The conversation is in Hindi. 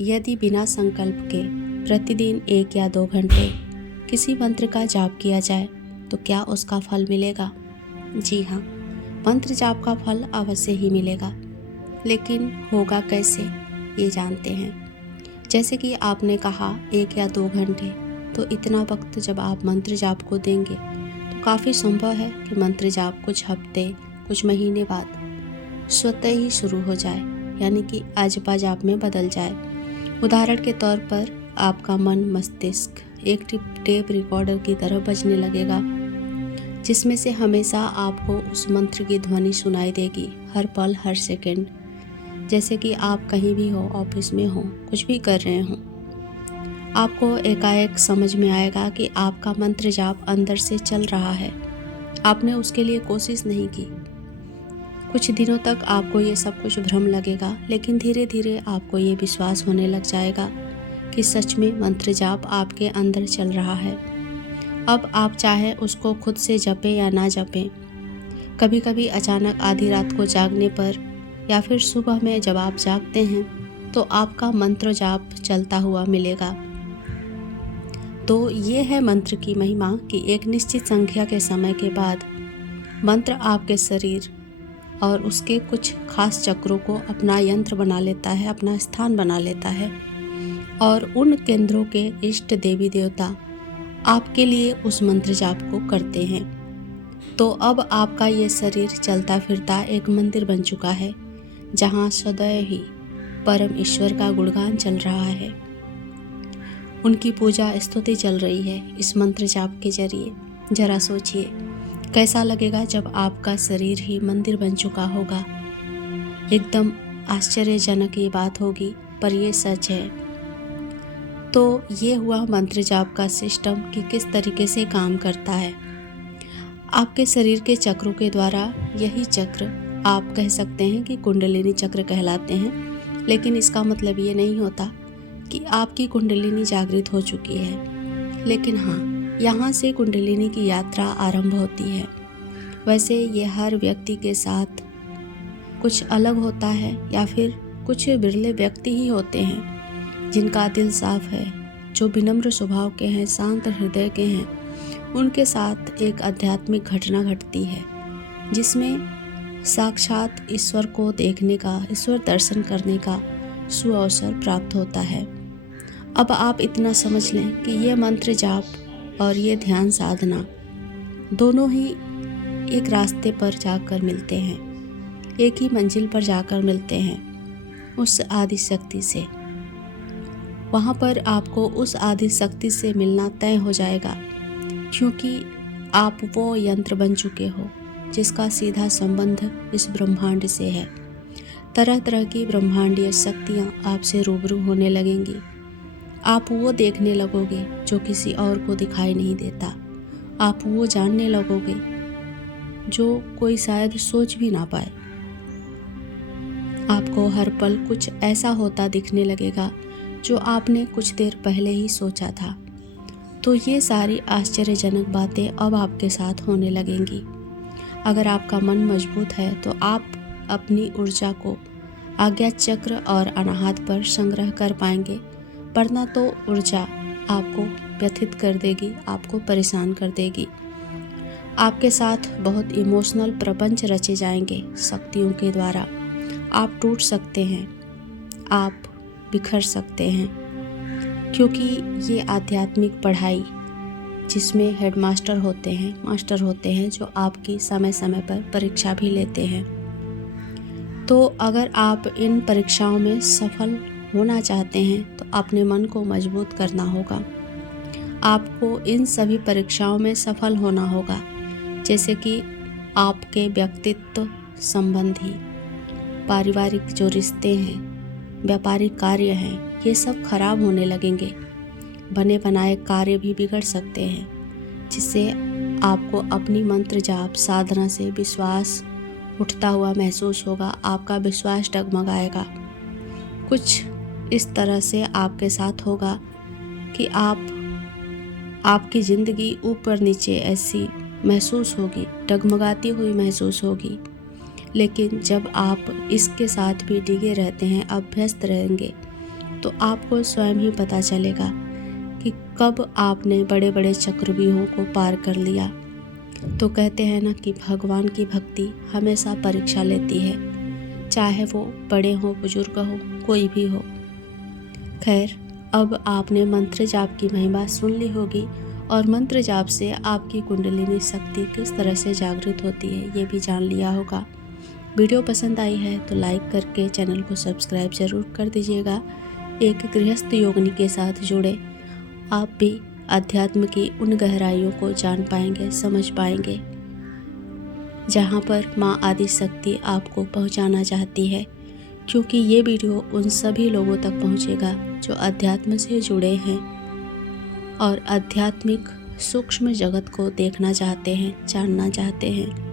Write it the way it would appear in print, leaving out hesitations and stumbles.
यदि बिना संकल्प के प्रतिदिन 1 या 2 घंटे किसी मंत्र का जाप किया जाए तो क्या उसका फल मिलेगा? जी हाँ, मंत्र जाप का फल अवश्य ही मिलेगा, लेकिन होगा कैसे, ये जानते हैं। जैसे कि आपने कहा 1 या 2 घंटे, तो इतना वक्त जब आप मंत्र जाप को देंगे तो काफ़ी संभव है कि मंत्र जाप कुछ हफ्ते, कुछ महीने बाद स्वतः ही शुरू हो जाए, यानी कि अजपा जाप में बदल जाए। उदाहरण के तौर पर आपका मन मस्तिष्क एक टेप रिकॉर्डर की तरह बजने लगेगा, जिसमें से हमेशा आपको उस मंत्र की ध्वनि सुनाई देगी, हर पल, हर सेकंड। जैसे कि आप कहीं भी हो, ऑफिस में हो, कुछ भी कर रहे हो, आपको एकाएक समझ में आएगा कि आपका मंत्र जाप अंदर से चल रहा है। आपने उसके लिए कोशिश नहीं की। कुछ दिनों तक आपको ये सब कुछ भ्रम लगेगा, लेकिन धीरे धीरे आपको ये विश्वास होने लग जाएगा कि सच में मंत्र जाप आपके अंदर चल रहा है। अब आप चाहे उसको खुद से जपें या ना जपें, कभी कभी अचानक आधी रात को जागने पर या फिर सुबह में जब आप जागते हैं तो आपका मंत्र जाप चलता हुआ मिलेगा। तो ये है मंत्र की महिमा कि एक निश्चित संख्या के समय के बाद मंत्र आपके शरीर और उसके कुछ खास चक्रों को अपना यंत्र बना लेता है, अपना स्थान बना लेता है, और उन केंद्रों के इष्ट देवी देवता आपके लिए उस मंत्र जाप को करते हैं। तो अब आपका ये शरीर चलता फिरता एक मंदिर बन चुका है, जहाँ सदैव ही परम ईश्वर का गुणगान चल रहा है, उनकी पूजा स्तुति चल रही है इस मंत्र जाप के जरिए। जरा सोचिए कैसा लगेगा जब आपका शरीर ही मंदिर बन चुका होगा। एकदम आश्चर्यजनक ये बात होगी, पर ये सच है। तो ये हुआ मंत्र जाप का सिस्टम कि किस तरीके से काम करता है। आपके शरीर के चक्रों के द्वारा, यही चक्र आप कह सकते हैं कि कुंडलिनी चक्र कहलाते हैं, लेकिन इसका मतलब ये नहीं होता कि आपकी कुंडलिनी जागृत हो चुकी है। लेकिन हाँ, यहाँ से कुंडलिनी की यात्रा आरंभ होती है। वैसे ये हर व्यक्ति के साथ कुछ अलग होता है, या फिर कुछ बिरले व्यक्ति ही होते हैं जिनका दिल साफ है, जो विनम्र स्वभाव के हैं, शांत हृदय के हैं। उनके साथ एक आध्यात्मिक घटना घटती है जिसमें साक्षात ईश्वर को देखने का, ईश्वर दर्शन करने का सुअवसर प्राप्त होता है। अब आप इतना समझ लें कि ये मंत्र जाप और ये ध्यान साधना दोनों ही एक रास्ते पर जाकर मिलते हैं, एक ही मंजिल पर जाकर मिलते हैं, उस आदि शक्ति से। वहाँ पर आपको उस आदि शक्ति से मिलना तय हो जाएगा, क्योंकि आप वो यंत्र बन चुके हो जिसका सीधा संबंध इस ब्रह्मांड से है। तरह तरह की ब्रह्मांडीय शक्तियाँ आपसे रूबरू होने लगेंगी। आप वो देखने लगोगे जो किसी और को दिखाई नहीं देता। आप वो जानने लगोगे जो कोई शायद सोच भी ना पाए। आपको हर पल कुछ ऐसा होता दिखने लगेगा जो आपने कुछ देर पहले ही सोचा था। तो ये सारी आश्चर्यजनक बातें अब आपके साथ होने लगेंगी। अगर आपका मन मजबूत है तो आप अपनी ऊर्जा को आज्ञा चक्र और अनाहत पर संग्रह कर पाएंगे, वरना तो ऊर्जा आपको व्यथित कर देगी, आपको परेशान कर देगी। आपके साथ बहुत इमोशनल प्रपंच रचे जाएंगे शक्तियों के द्वारा। आप टूट सकते हैं, आप बिखर सकते हैं, क्योंकि ये आध्यात्मिक पढ़ाई जिसमें हेडमास्टर होते हैं, मास्टर होते हैं, जो आपकी समय समय पर परीक्षा भी लेते हैं। तो अगर आप इन परीक्षाओं में सफल होना चाहते हैं तो अपने मन को मजबूत करना होगा। आपको इन सभी परीक्षाओं में सफल होना होगा, जैसे कि आपके व्यक्तित्व संबंधी, पारिवारिक जो रिश्ते हैं, व्यापारिक कार्य हैं, ये सब खराब होने लगेंगे। बने बनाए कार्य भी बिगड़ सकते हैं, जिससे आपको अपनी मंत्र जाप साधना से विश्वास उठता हुआ महसूस होगा। आपका विश्वास डगमगाएगा। कुछ इस तरह से आपके साथ होगा कि आपकी ज़िंदगी ऊपर नीचे ऐसी महसूस होगी, डगमगाती हुई महसूस होगी। लेकिन जब आप इसके साथ भी डिगे रहते हैं, अभ्यस्त रहेंगे, तो आपको स्वयं ही पता चलेगा कि कब आपने बड़े बड़े चक्रव्यूहों को पार कर लिया। तो कहते हैं ना कि भगवान की भक्ति हमेशा परीक्षा लेती है, चाहे वो बड़े हों, बुजुर्ग हो, कोई भी हो। खैर, अब आपने मंत्र जाप की महिमा सुन ली होगी और मंत्र जाप से आपकी कुंडलिनी शक्ति किस तरह से जागृत होती है ये भी जान लिया होगा। वीडियो पसंद आई है तो लाइक करके चैनल को सब्सक्राइब जरूर कर दीजिएगा। एक गृहस्थ योगिनी के साथ जुड़े आप भी अध्यात्म की उन गहराइयों को जान पाएंगे, समझ पाएंगे, जहाँ पर माँ आदि शक्ति आपको पहुँचाना चाहती है। क्योंकि ये वीडियो उन सभी लोगों तक पहुँचेगा जो अध्यात्म से जुड़े हैं और आध्यात्मिक सूक्ष्म जगत को देखना चाहते हैं, जानना चाहते हैं।